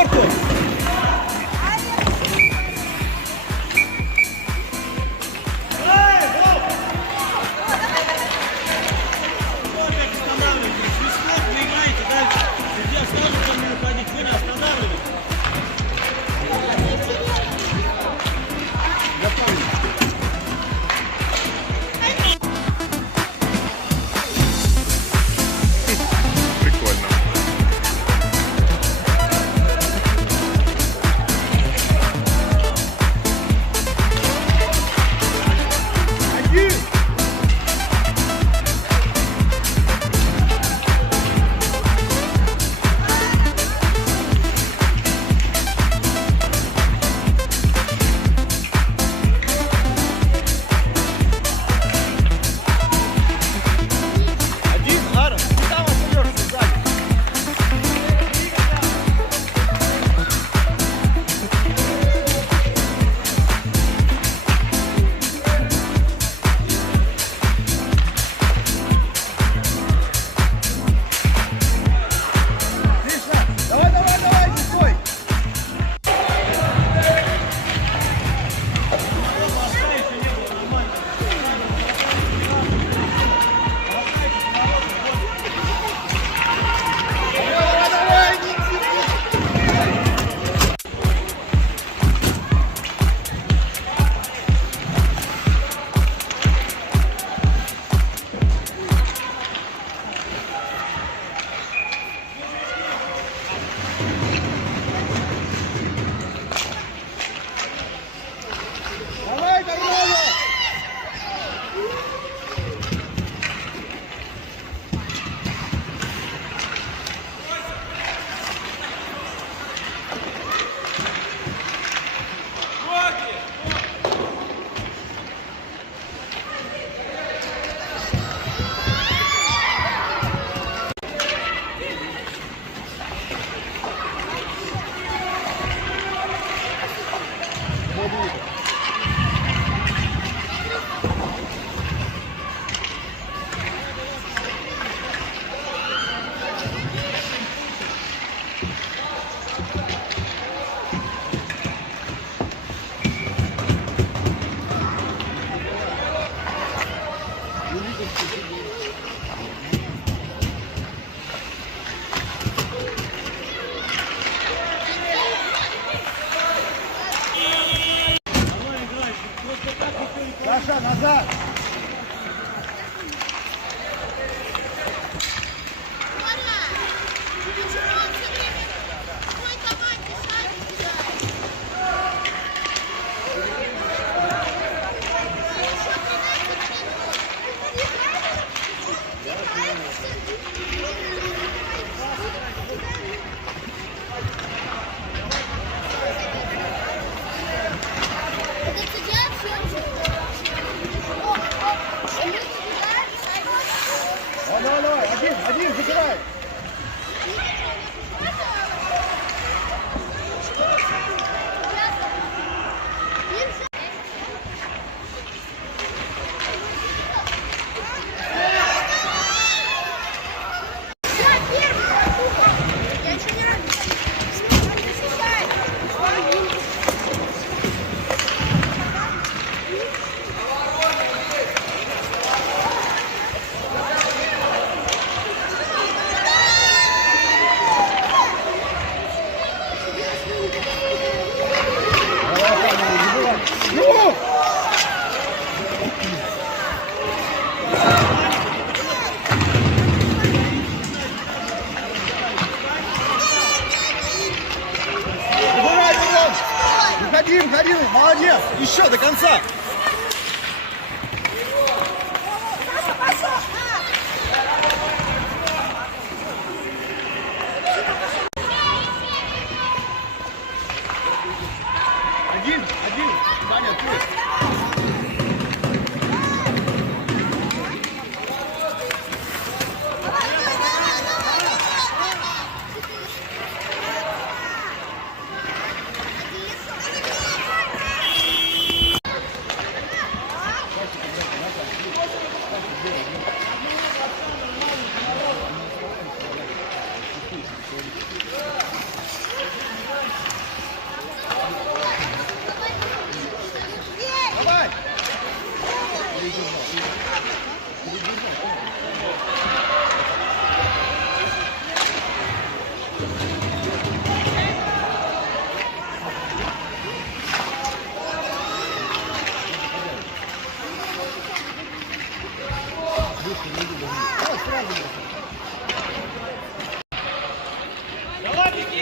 спорту! Прикольно. Один, Ара, куда вас идешь сзади? Отлично! Давай, давай, давай, не стой! Давай, давай, не Давай, нормально! Саша, назад! Давай, давай, один, забирай! Ну! Забирай, Мирон! Выходи, молодец! Еще до конца! Один, Даня, ты!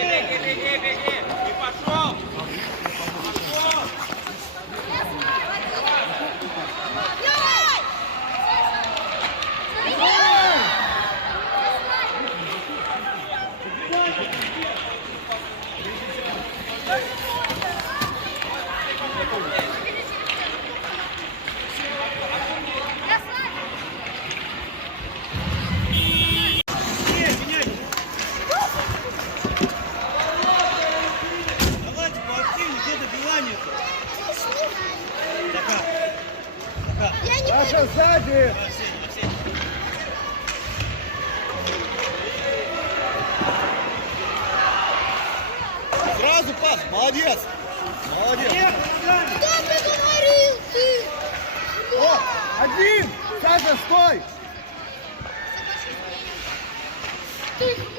беги, беги, беги. И пошел. Давайте поактивнее, где добивание-то? Саша, сзади! Сразу пас, молодец! Молодец! Кто приговорил ты? О, один! Саша, стой! Ты смотри.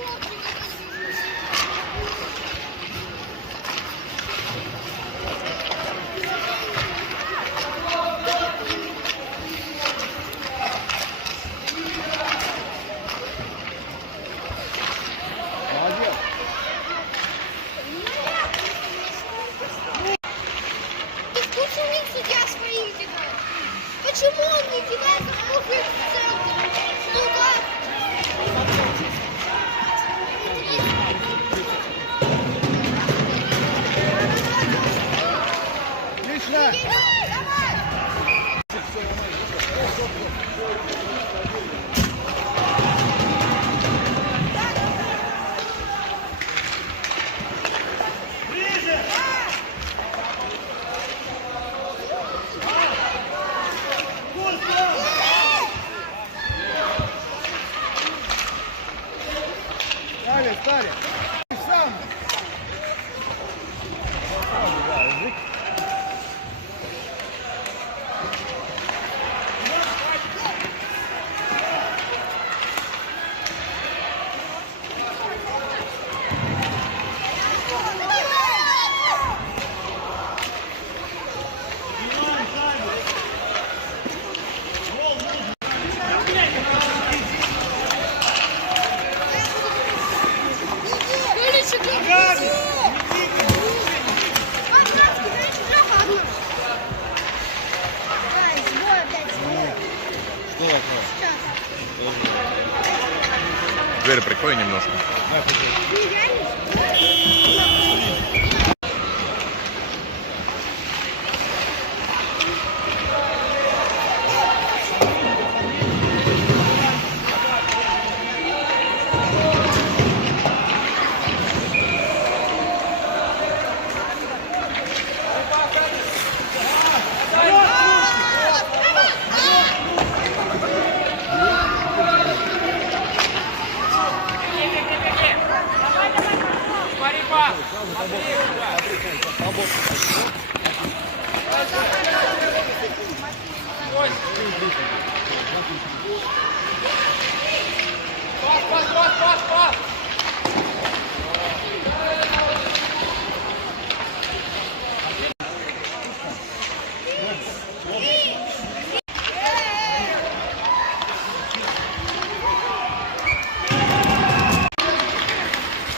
Молодец! Ты в курсе, у них судья своим кидает? Почему он не кидает в кухню в центр? Ну как? Отлично! Стали, стали! Сам! Дверь прикрой немножко. Борьба. Пас, пас, пас, пас, пас.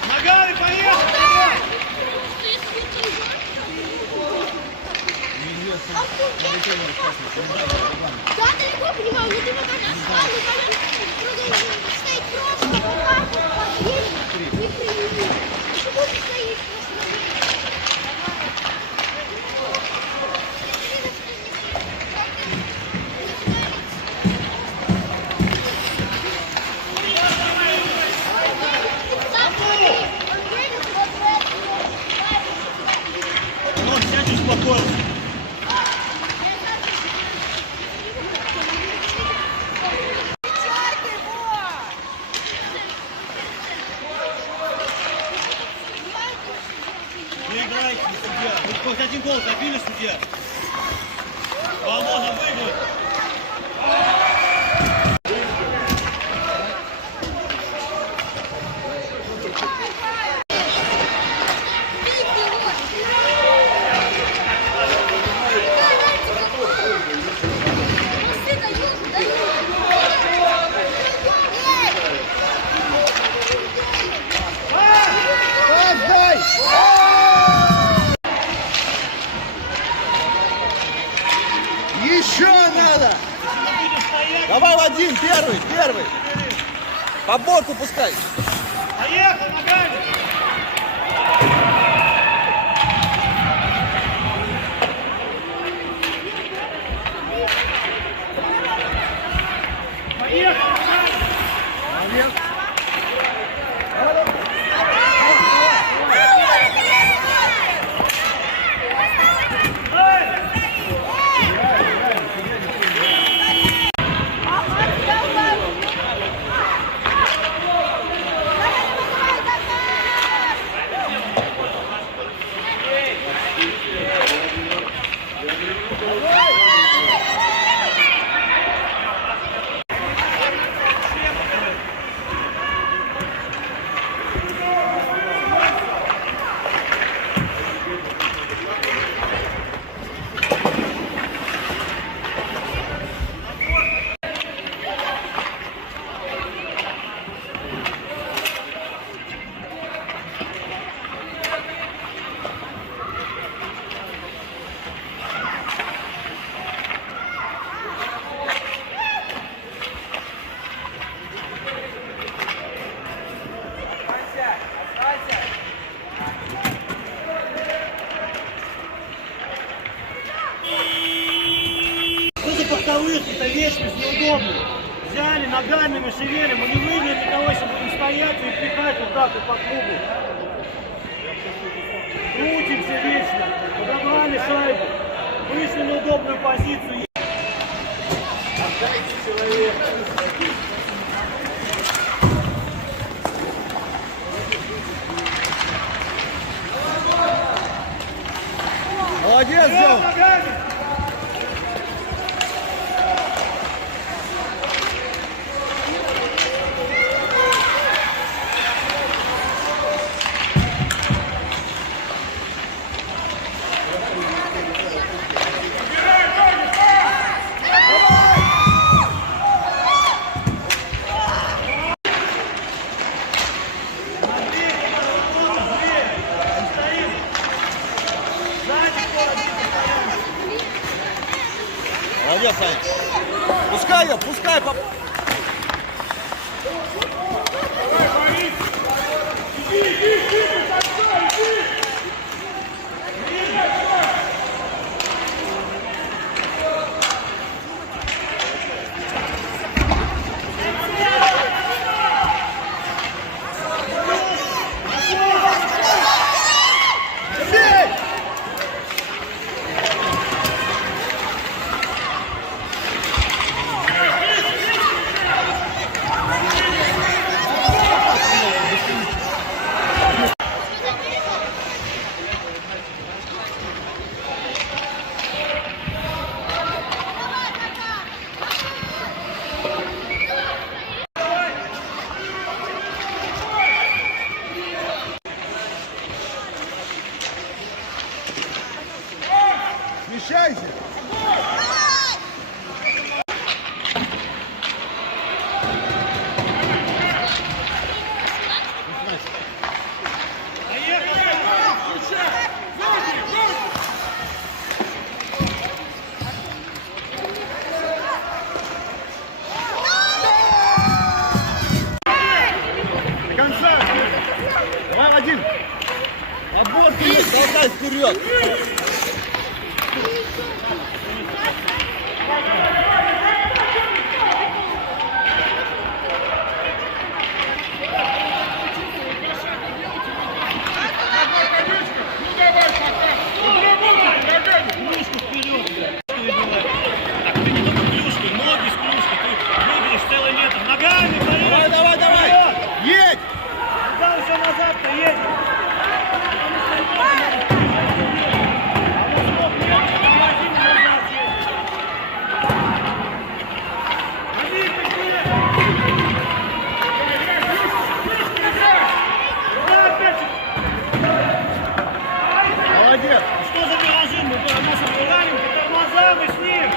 Ногами поехали! Да, далеко понимаю, но ты вот так встал, и продолжил стоять просто, вот так вот, подъедешь, не привези. Почему ты стоишь просто на месте? Ну, сядь успокойся. Не играйте, судья. Вы хоть один гол забили, судья? Вам можно выиграть. Первый, первый. По борту пускай. Поехал, ногами. Поехал, ногами. Молодец. Что за боковых-то вечность неудобно? Взяли, ногами мы шевелим, мы не выиграли для того, чтобы не стоять и пихать вот так вот по кругу. Крутимся вечно, подобрали шайбу, вышли на удобную позицию. Отдайте человека. Молодец, Взял Дем. ногами. Молодец, Саня. Пускай ее, пускай. Смещайся. До конца. Давай, Вадим. Обор толкай вперед. Клюшку вперед, блядь. Что выбивать? Так, ты не только клюшкой, ноги с клюшкой. Ты выберешь целый метр. Ногами, вперед! Давай, давай, давай. Вперед! Едь. Куда все назад-то едем? Молодец. Что за миражи? Мы нашим ударим по тормозам и с ним.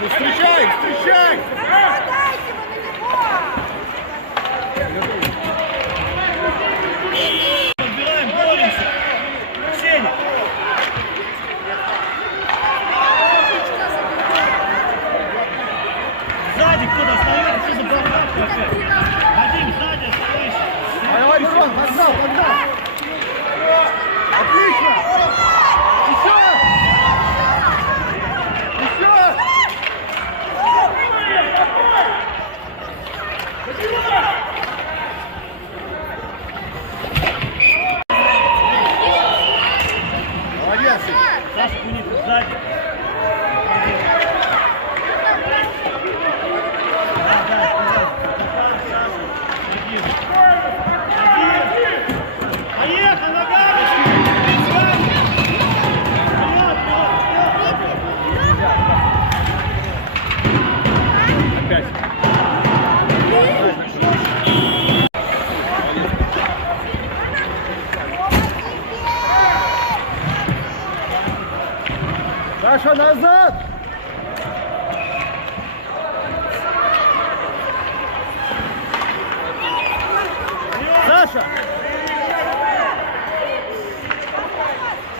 Ну, встречай, встречай. Подайте вы на него! Подбираем, боремся. Сеня. Сзади кто достает? Саша, назад! Саша!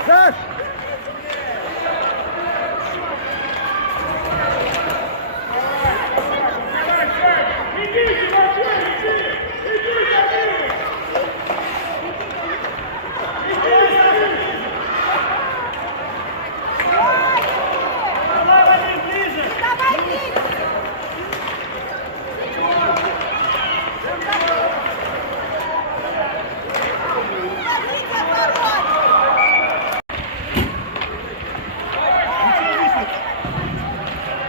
Саш! Давай, Вадим, ближе! Давай, Вик!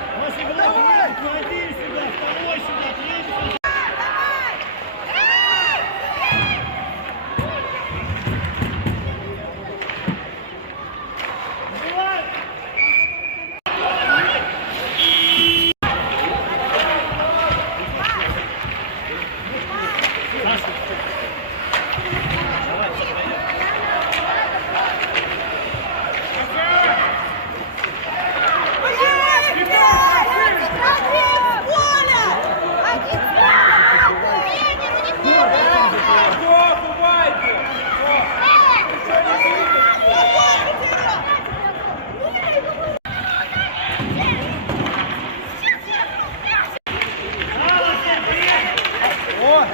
Вася, давай! Один сюда, второй сюда, третий сюда. Давай! О!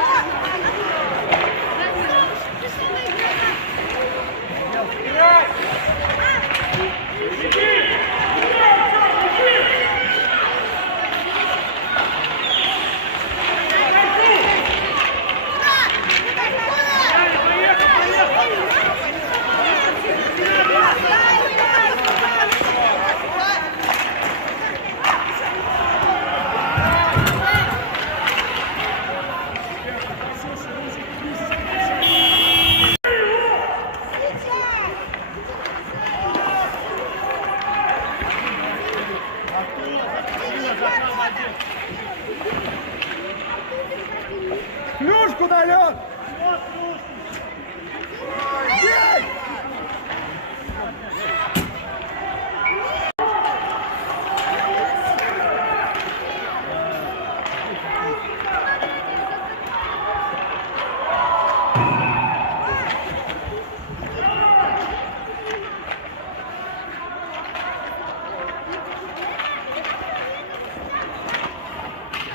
Клюшку на лед!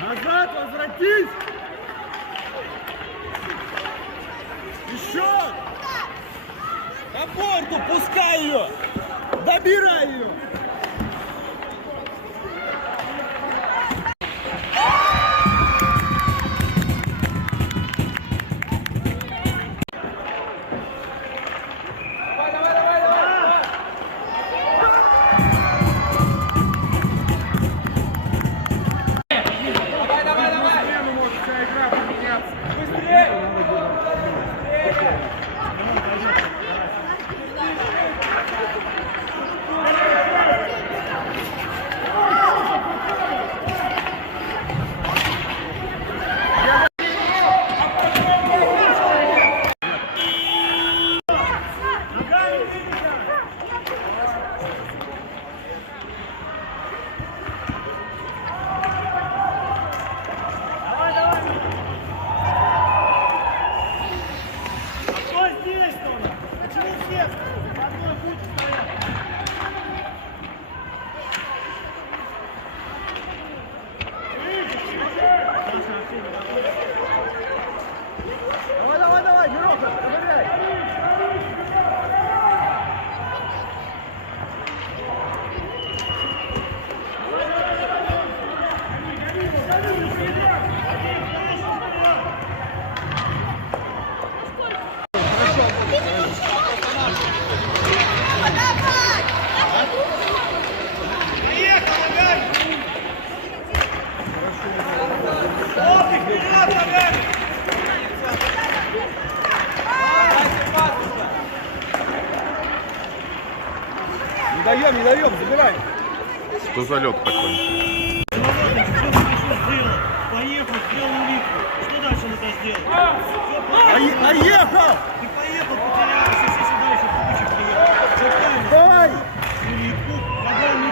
Назад возвратись! Еще! На борту, пускай ее! Добирай ее! Кто здесь тоже? Почему все в одной куче стоят? Давай, давай, давай, Мироха, проверяй! Поехал, ногами! Опыт, вперед, ногами! Не даем, забирай! Что за лед такой? Поехал, сделал улитку. Что дальше надо сделать? Все, Поехал! ты поехал, потерялся, все сюда еще куча приехал. Все правильно. Давай! Улитку, ногами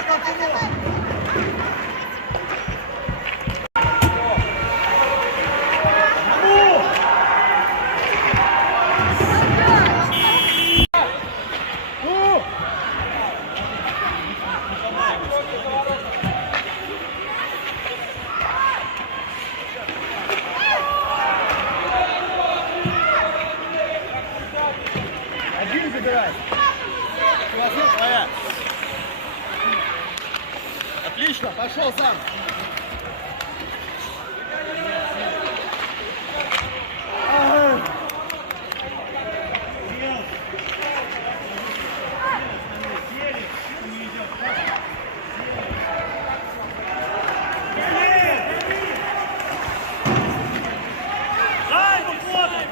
Поехал, Тимур! Ну! Ну! Один забирай. Твоя. Отлично, пошел сам. Дай, ну хватай!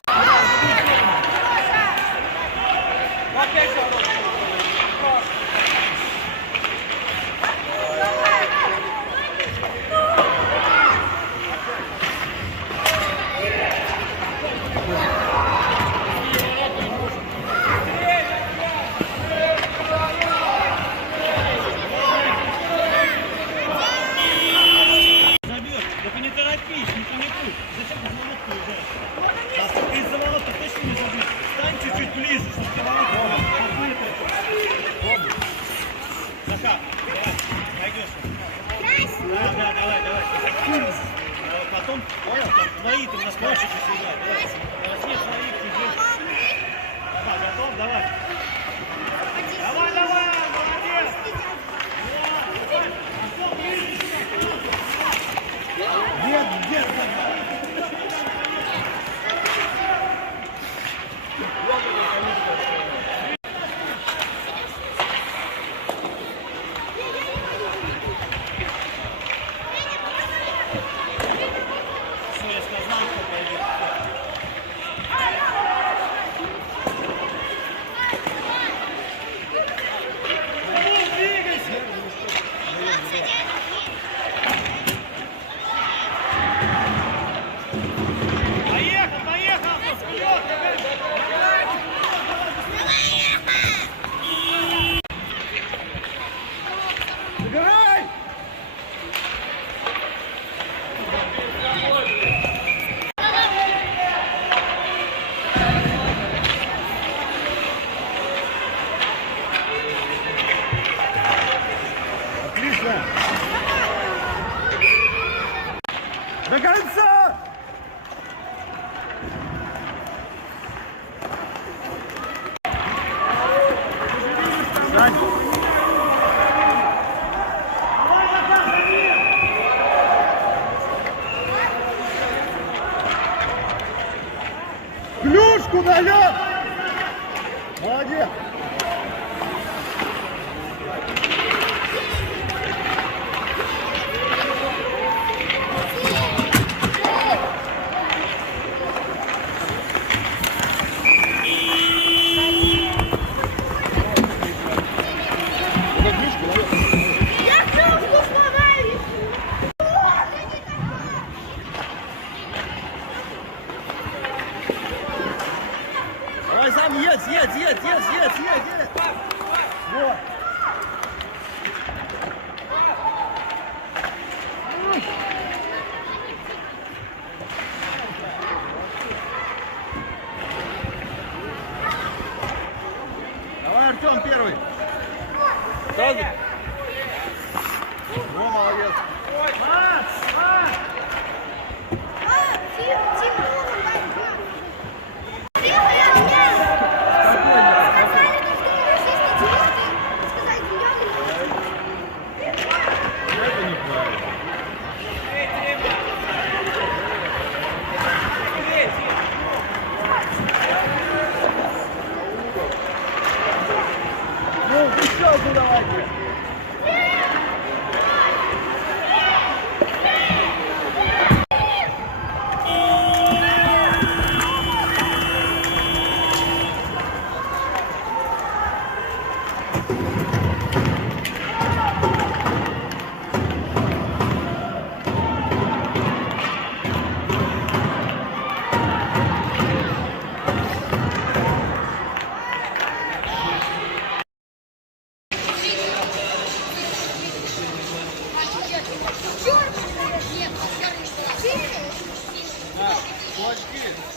Забьешь, только не торопись, не паникуй. Зачем ты за воротку уезжаешь? А ты из-за воротка точно не забьешь. Стань чуть-чуть ближе, чтобы ты воротку попытал. Захар, давай, пойдешь. Да, давай. Потом, понял, там твои ты на скорочек сюда. Давай, возьми своих, идешь. Давай, готов? Давай. Давай, молодец. Дед, Что я сказал, что пойдет? Ну, двигайся! Поехал! Вперед! Забирай! Отлично! До конца! Сань! Клюшку на лед! Молодец! Я клюшку сломаю! Давай сам едь. Вот! Давай, Артем, первый. Сразу! Во, молодец! Это неправильно. Ну, еще давайте! На, кулачки.